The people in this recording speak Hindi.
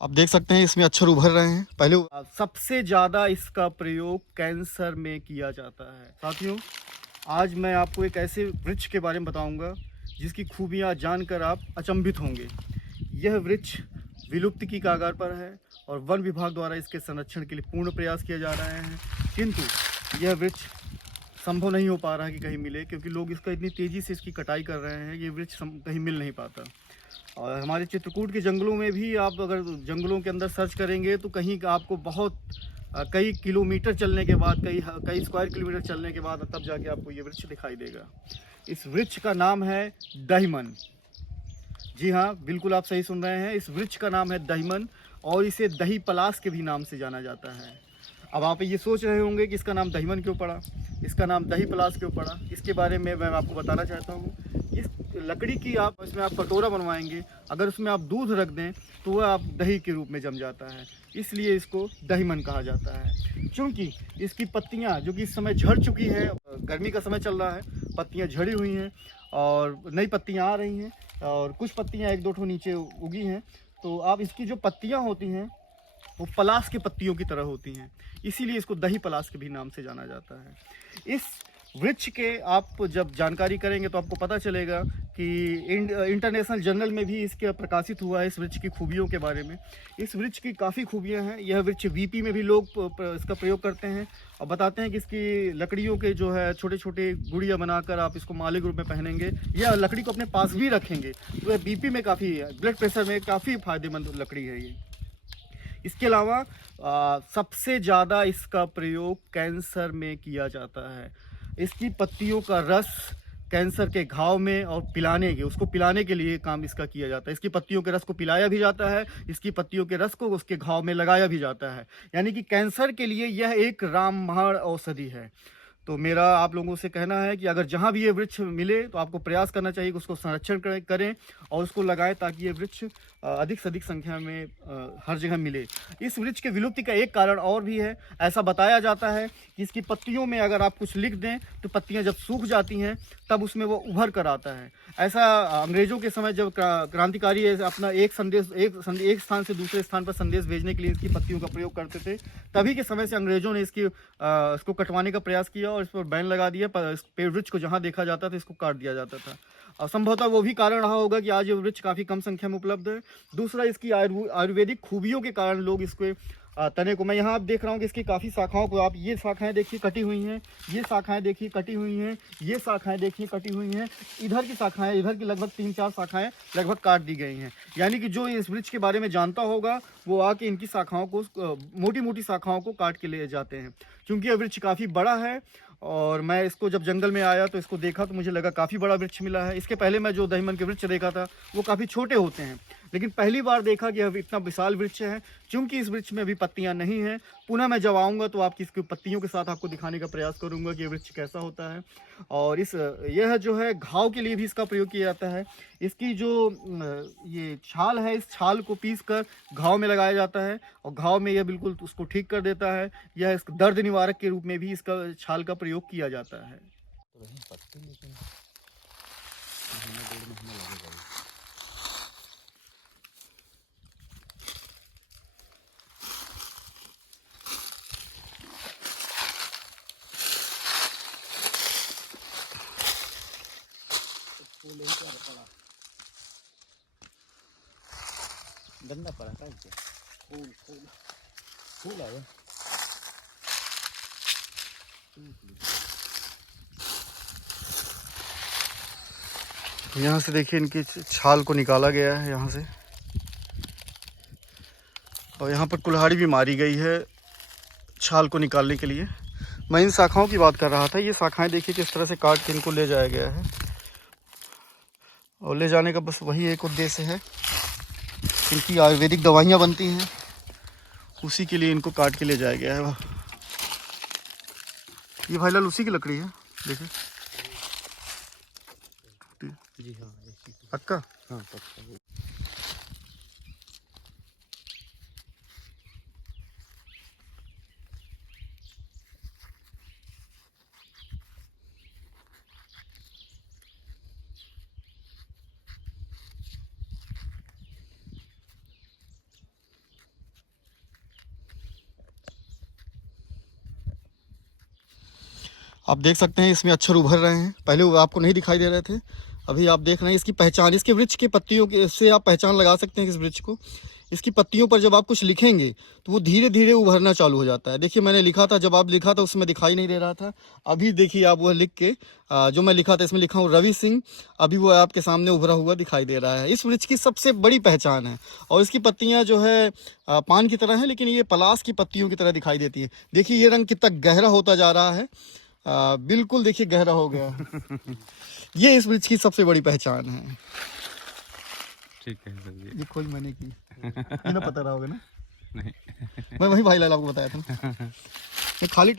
आप देख सकते हैं इसमें अक्षर उभर रहे हैं। पहले सबसे ज़्यादा इसका प्रयोग कैंसर में किया जाता है। साथियों, आज मैं आपको एक ऐसे वृक्ष के बारे में बताऊंगा जिसकी खूबियां जानकर आप अचंभित होंगे। यह वृक्ष विलुप्ति की कगार पर है और वन विभाग द्वारा इसके संरक्षण के लिए पूर्ण प्रयास किए जा रहे हैं, किंतु यह वृक्ष संभव नहीं हो पा रहा है कि कहीं मिले, क्योंकि लोग इसका इतनी तेज़ी से इसकी कटाई कर रहे हैं, ये वृक्ष कहीं मिल नहीं पाता। और हमारे चित्रकूट के जंगलों में भी आप अगर जंगलों के अंदर सर्च करेंगे तो कहीं आपको बहुत कई किलोमीटर चलने के बाद, कई कई स्क्वायर किलोमीटर चलने के बाद तब जाके आपको ये वृक्ष दिखाई देगा। इस वृक्ष का नाम है दहिमन। जी हाँ, बिल्कुल आप सही सुन रहे हैं, इस वृक्ष का नाम है दहिमन और इसे दही पलास के भी नाम से जाना जाता है। अब आप ये सोच रहे होंगे कि इसका नाम दहिमन क्यों पड़ा, इसका नाम दही पलास क्यों पड़ा। इसके बारे में मैं आपको बताना चाहता हूँ। इस लकड़ी की इसमें आप कटोरा बनवाएंगे, अगर उसमें आप दूध रख दें तो वह आप दही के रूप में जम जाता है, इसलिए इसको दहिमन कहा जाता है। क्योंकि इसकी पत्तियाँ जो कि इस समय झड़ चुकी है, गर्मी का समय चल रहा है, पत्तियाँ झड़ी हुई हैं और नई पत्तियाँ आ रही हैं और कुछ पत्तियाँ एक दो ठो नीचे उगी हैं, तो आप इसकी जो पत्तियाँ होती हैं वो पलास की पत्तियों की तरह होती हैं, इसीलिए इसको दही पलास के भी नाम से जाना जाता है। इस वृक्ष के आप जब जानकारी करेंगे तो आपको पता चलेगा कि इंटरनेशनल जर्नल में भी इसके प्रकाशित हुआ है इस वृक्ष की खूबियों के बारे में। इस वृक्ष की काफ़ी खूबियां हैं। यह वृक्ष वीपी में भी लोग इसका प्रयोग करते हैं और बताते हैं कि इसकी लकड़ियों के जो है छोटे छोटे गुड़िया बनाकर आप इसको माले के रूप में पहनेंगे या लकड़ी को अपने पास भी रखेंगे तो यह बीपी में काफ़ी, ब्लड प्रेशर में काफ़ी फायदेमंद लकड़ी है ये। इसके अलावा सबसे ज़्यादा इसका प्रयोग कैंसर में किया जाता है। इसकी पत्तियों का रस कैंसर के घाव में और उसको पिलाने के लिए काम इसका किया जाता है। इसकी पत्तियों के रस को पिलाया भी जाता है, इसकी पत्तियों के रस को उसके घाव में लगाया भी जाता है। यानी कि कैंसर के लिए यह एक रामबाण औषधि है। तो मेरा आप लोगों से कहना है कि अगर जहाँ भी ये वृक्ष मिले तो आपको प्रयास करना चाहिए कि उसको संरक्षण करें और उसको लगाएं, ताकि ये वृक्ष अधिक से अधिक संख्या में हर जगह मिले। इस वृक्ष के विलुप्ति का एक कारण और भी है। ऐसा बताया जाता है कि इसकी पत्तियों में अगर आप कुछ लिख दें तो पत्तियां जब सूख जाती हैं तब उसमें वो उभर कर आता है। ऐसा अंग्रेजों के समय जब क्रांतिकारी अपना एक एक स्थान से दूसरे स्थान पर संदेश भेजने के लिए इसकी पत्तियों का प्रयोग करते थे, तभी के समय से अंग्रेजों ने इसको कटवाने का प्रयास किया और इस पर बैन लगा दिया। इस पेड़ वृक्ष को जहाँ देखा जाता था इसको काट दिया जाता था। और संभवतः वो भी कारण रहा होगा कि आज ये वृक्ष काफ़ी कम संख्या में उपलब्ध है। दूसरा, इसकी आयुर्वेदिक खूबियों के कारण लोग इसके तने को, मैं यहाँ आप देख रहा हूँ कि इसकी काफ़ी शाखाओं को, आप ये शाखाएं देखिए कटी हुई हैं, ये शाखाएं देखिए कटी हुई हैं, ये शाखाएं देखिए कटी हुई हैं, इधर की शाखाएं, इधर की लगभग 3-4 शाखाएं लगभग काट दी गई हैं। यानी कि जो इस वृक्ष के बारे में जानता होगा वो आके इनकी शाखाओं को, मोटी मोटी शाखाओं को काट के ले जाते हैं। क्योंकि यह वृक्ष काफ़ी बड़ा है और मैं इसको जब जंगल में आया तो इसको देखा तो मुझे लगा काफ़ी बड़ा वृक्ष मिला है। इसके पहले मैं जो दहिमन के वृक्ष देखा था वो काफ़ी छोटे होते हैं, लेकिन पहली बार देखा कि यह इतना विशाल वृक्ष है। क्योंकि इस वृक्ष में अभी पत्तियां नहीं हैं, पुनः मैं जब आऊँगा तो आपकी इसकी पत्तियों के साथ आपको दिखाने का प्रयास करूँगा कि यह वृक्ष कैसा होता है। और यह जो है घाव के लिए भी इसका प्रयोग किया जाता है। इसकी जो ये छाल है, इस छाल को पीस कर घाव में लगाया जाता है और घाव में यह बिल्कुल उसको ठीक कर देता है। यह इस दर्द निवारक के रूप में भी इसका छाल का प्रयोग किया जाता है। गंदा पड़ा था क्या? फूल फूल फूल आया। यहाँ से देखिए इनकी छाल को निकाला गया है यहाँ से, और यहाँ पर कुल्हाड़ी भी मारी गई है छाल को निकालने के लिए। मैं इन शाखाओं की बात कर रहा था। ये शाखाएं देखिए किस तरह से काट के इनको ले जाया गया है और ले जाने का बस वही एक उद्देश्य है, इनकी आयुर्वेदिक दवाइयाँ बनती हैं, उसी के लिए इनको काट के ले जाया गया है। ये भाईलाल उसी की लकड़ी है, देखिए। जी हाँ, पक्का? हाँ पक्का। आप देख सकते हैं इसमें अक्षर उभर रहे हैं, पहले वो आपको नहीं दिखाई दे रहे थे, अभी आप देख रहे हैं। इसकी पहचान, इसके वृक्ष की पत्तियों के से आप पहचान लगा सकते हैं इस वृक्ष को। इसकी पत्तियों पर जब आप कुछ लिखेंगे तो वो धीरे धीरे उभरना चालू हो जाता है। देखिए मैंने लिखा था, जब आप लिखा था उसमें दिखाई नहीं दे रहा था, अभी देखिए आप वह लिख के जो मैं लिखा था इसमें लिखा हूँ रवि सिंह, अभी वो आपके सामने उभरा हुआ दिखाई दे रहा है। इस वृक्ष की सबसे बड़ी पहचान है। और इसकी पत्तियाँ जो है पान की तरह हैं, लेकिन ये पलाश की पत्तियों की तरह दिखाई देती हैं। देखिए ये रंग कितना गहरा होता जा रहा है, बिल्कुल देखिए गहरा हो गया। ये इस वृक्ष की सबसे बड़ी पहचान है। ठीक है सर जी। ये खोज मैंने की, ये ना पता रहा होगा ना? नहीं। मैं वही भाई लाल आपको बताया था ना। ये खाली